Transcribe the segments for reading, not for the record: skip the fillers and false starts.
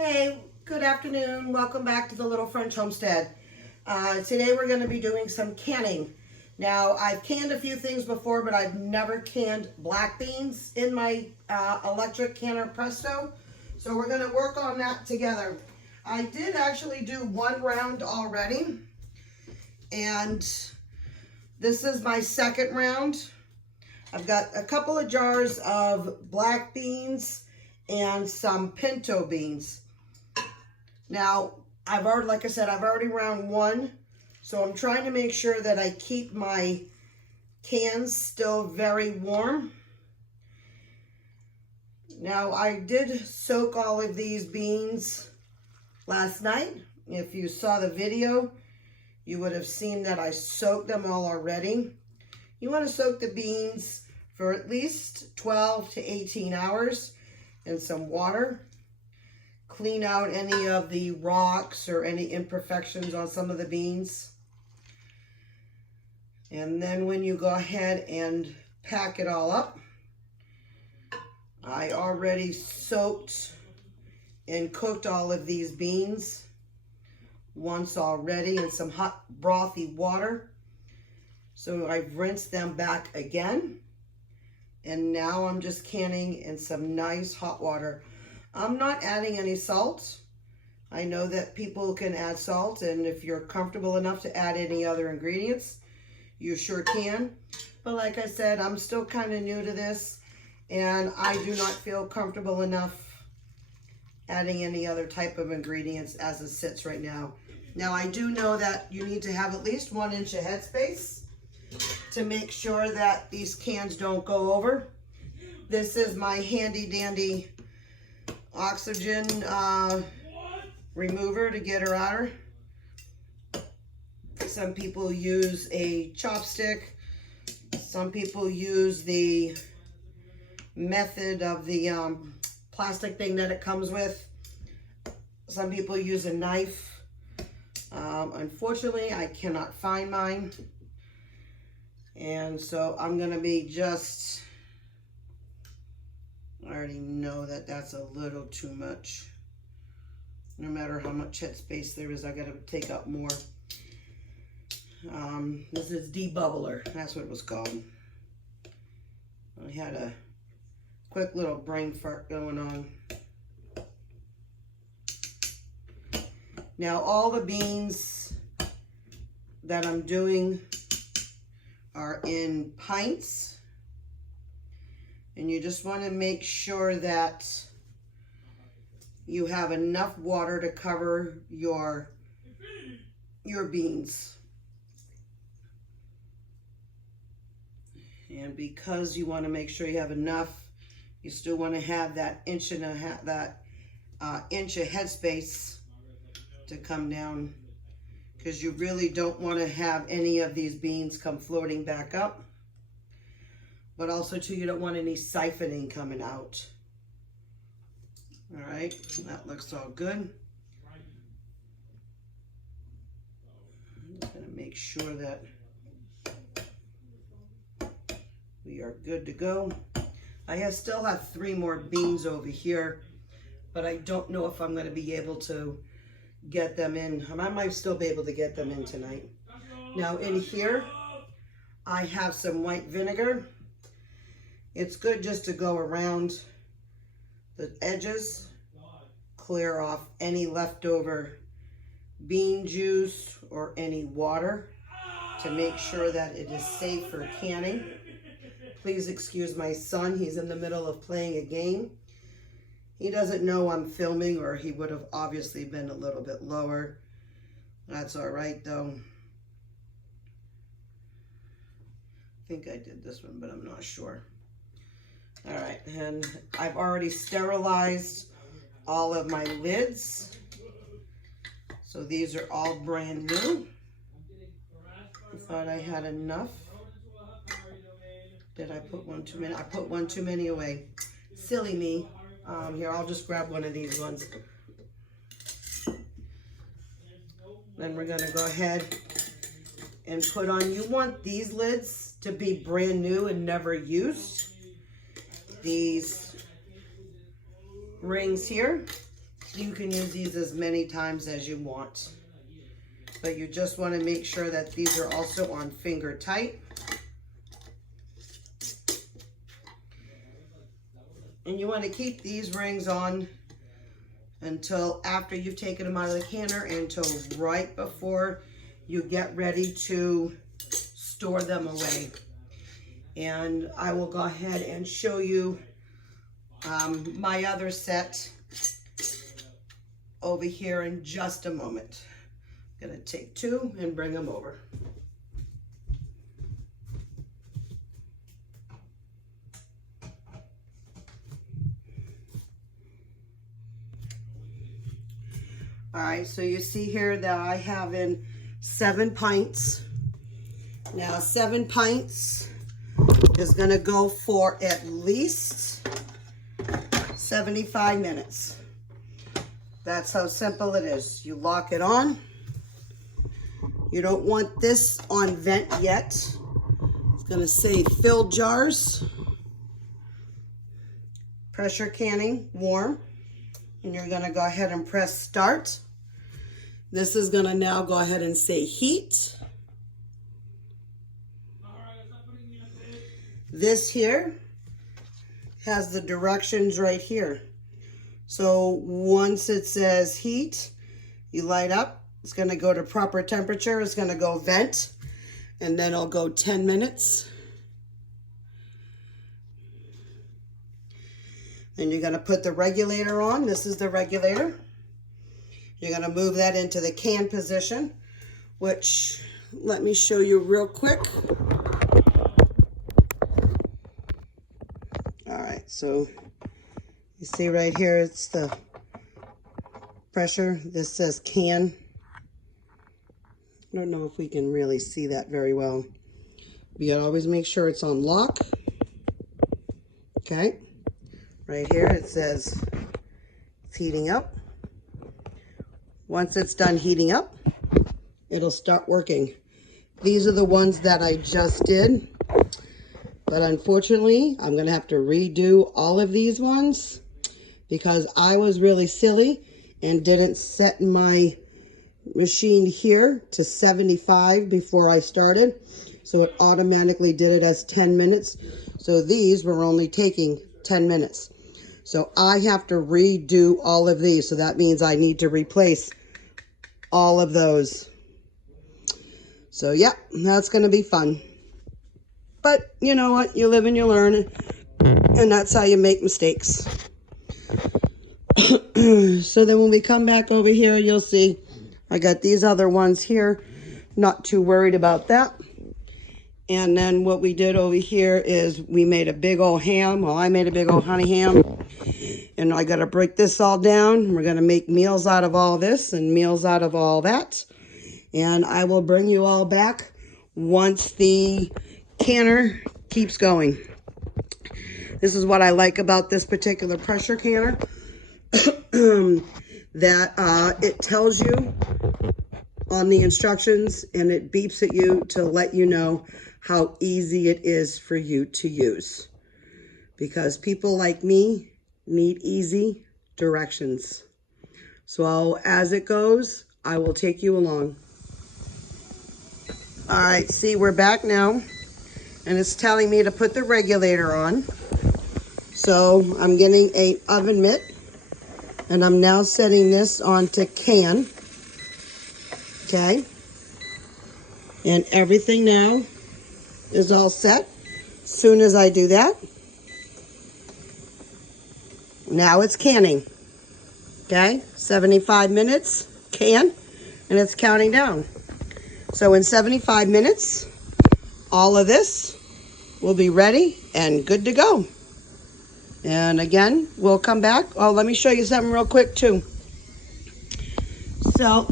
Hey, good afternoon. Welcome back to the Little French Homestead. Today we're going to be doing some canning. Now, I've canned a few things before, but I've never canned black beans in my electric canner Presto. So we're going to work on that together. I did actually do one round already, and this is my second round. I've got a couple of jars of black beans and some pinto beans. Now, like I said, I've already round one, so I'm trying to make sure that I keep my cans still very warm. Now, I did soak all of these beans last night. If you saw the video, you would have seen that I soaked them all already. You want to soak the beans for at least 12 to 18 hours in some water. Clean out any of the rocks or any imperfections on some of the beans. And then when you go ahead and pack it all up, I already soaked and cooked all of these beans once already in some hot brothy water. So I've rinsed them back again. And now I'm just canning in some nice hot water. I'm not adding any salt. I know that people can add salt, and if you're comfortable enough to add any other ingredients, you sure can. But like I said, I'm still kind of new to this, and I do not feel comfortable enough adding any other type of ingredients as it sits right now. Now, I do know that you need to have at least 1 inch of headspace to make sure that these cans don't go over. This is my handy dandy oxygen remover to get her out of. Some people use a chopstick. Some people use the method of the plastic thing that it comes with. Some people use a knife. Unfortunately, I cannot find mine. And so I'm going to be just, I already know that that's a little too much. No matter how much headspace there is, I got to take up more. This is debubbler. That's what it was called. I had a quick little brain fart going on. Now, all the beans that I'm doing are in pints, and you just want to make sure that you have enough water to cover your beans. And because you want to make sure you have enough, you still want to have that inch and a half, inch of headspace to come down, because you really don't want to have any of these beans come floating back up. But also too, you don't want any siphoning coming out. All right, that looks all good. I'm just gonna make sure that we are good to go. I still have 3 more beans over here, but I don't know if I'm gonna be able to get them in. I might still be able to get them in tonight. Now in here, I have some white vinegar. It's good just to go around the edges, clear off any leftover bean juice or any water to make sure that it is safe for canning. Please excuse my son. He's in the middle of playing a game. He doesn't know I'm filming, or he would have obviously been a little bit lower. That's all right though. I think I did this one, but I'm not sure. All right, and I've already sterilized all of my lids. So these are all brand new. I thought I had enough. Did I put one too many? I put one too many away. Silly me. Here, I'll just grab one of these ones. Then we're gonna go ahead and put on, you want these lids to be brand new and never used. These rings here, You can use these as many times as you want. But you just want to make sure that these are also on finger tight. And you want to keep these rings on until after you've taken them out of the canner, until right before you get ready to store them away. And I will go ahead and show you my other set over here in just a moment. I'm gonna take two and bring them over. All right, so you see here that I have in 7 pints. Now 7 pints is gonna go for at least 75 minutes. That's how simple it is. You lock it on. You don't want this on vent yet. It's gonna say filled jars. Pressure canning, warm. And you're gonna go ahead and press start. This is gonna now go ahead and say heat. This here has the directions right here. So once it says heat, you light up, it's gonna go to proper temperature, it's gonna go vent, and then it'll go 10 minutes. Then you're gonna put the regulator on. This is the regulator. You're gonna move that into the can position, which, let me show you real quick. All right, so you see right here, it's the pressure. This says can. I don't know if we can really see that very well. You gotta always make sure it's on lock. Okay, right here it says it's heating up. Once it's done heating up, it'll start working. These are the ones that I just did, but unfortunately, I'm gonna have to redo all of these ones because I was really silly and didn't set my machine here to 75 before I started. So it automatically did it as 10 minutes. So these were only taking 10 minutes. So I have to redo all of these. So that means I need to replace all of those. So yeah, that's gonna be fun. But you know what? You live and you learn. And that's how you make mistakes. So then when we come back over here, you'll see I got these other ones here. Not too worried about that. And then what we did over here is we made a big old ham. Well, I made a big old honey ham. And I got to break this all down. We're going to make meals out of all this and meals out of all that. And I will bring you all back once the canner keeps going. This is what I like about this particular pressure canner. That it tells you on the instructions and it beeps at you to let you know how easy it is for you to use. Because people like me need easy directions. So as it goes, I will take you along. All right, see, we're back now. And it's telling me to put the regulator on. So I'm getting an oven mitt. And I'm now setting this onto can. Okay. And everything now is all set. As soon as I do that, now it's canning. Okay. 75 minutes, can, and it's counting down. So in 75 minutes, all of this will be ready and good to go. And again, we'll come back. Oh, let me show you something real quick too. So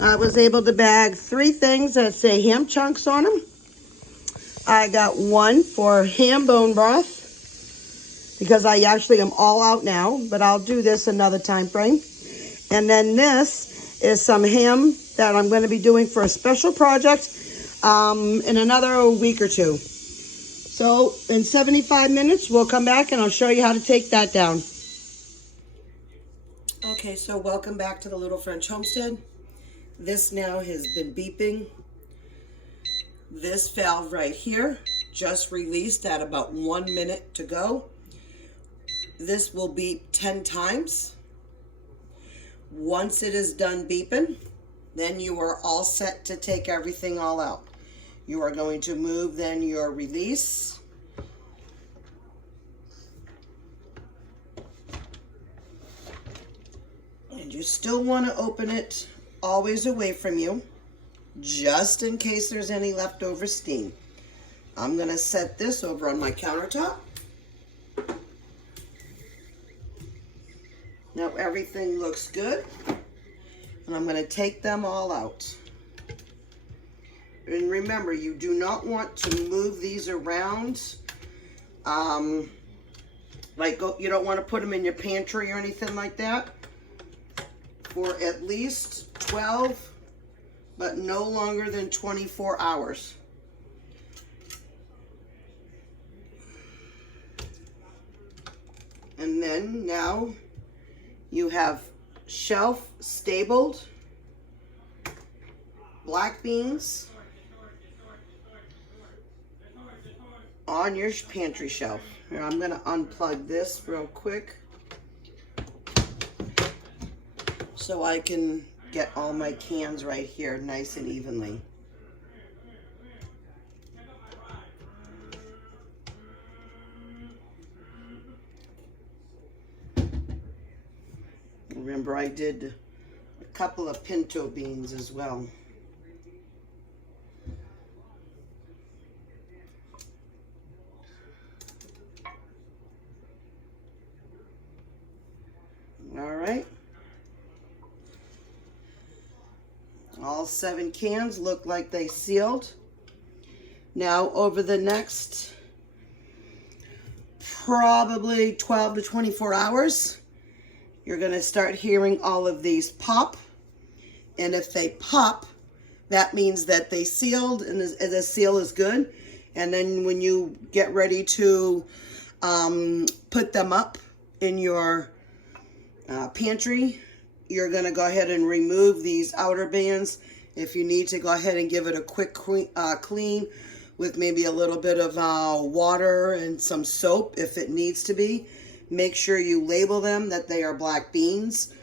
I was able to bag 3 things that say ham chunks on them. I got one for ham bone broth because I actually am all out now, but I'll do this another time frame. And then this is some ham that I'm going to be doing for a special project in another week or 2. So in 75 minutes, we'll come back and I'll show you how to take that down. Okay, so welcome back to the Little French Homestead. This now has been beeping. This valve right here just released at about 1 minute to go. This will beep 10 times. Once it is done beeping, then you are all set to take everything all out. You are going to move then your release. And you still want to open it always away from you, just in case there's any leftover steam. I'm going to set this over on my countertop. Now everything looks good, and I'm going to take them all out. And remember, you do not want to move these around. You don't want to put them in your pantry or anything like that for at least 12, but no longer than 24 hours. And then now you have shelf stabled black beans on your pantry shelf. Here, I'm going to unplug this real quick so I can get all my cans right here nice and evenly. Remember, I did a couple of pinto beans as well. All right. All 7 cans look like they sealed. Now, over the next probably 12 to 24 hours, you're going to start hearing all of these pop. And if they pop, that means that they sealed and the seal is good. And then when you get ready to put them up in your pantry, you're going to go ahead and remove these outer bands. If you need to, go ahead and give it a quick clean with maybe a little bit of water and some soap if it needs to be. Make sure you label them that they are black beans.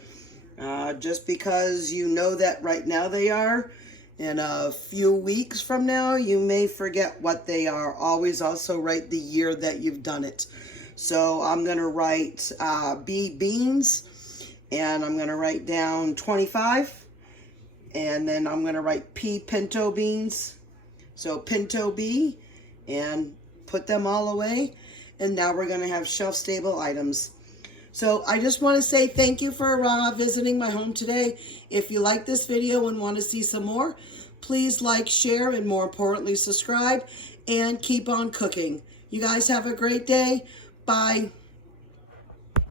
Just because you know that right now they are, in a few weeks from now, you may forget what they are. Always also write the year that you've done it. So I'm going to write B beans, and I'm going to write down 25, and then I'm going to write P pinto beans. So pinto B, and put them all away. And now we're going to have shelf-stable items. So I just want to say thank you for visiting my home today. If you like this video and want to see some more, please like, share, and more importantly, subscribe. And keep on cooking. You guys have a great day. Bye.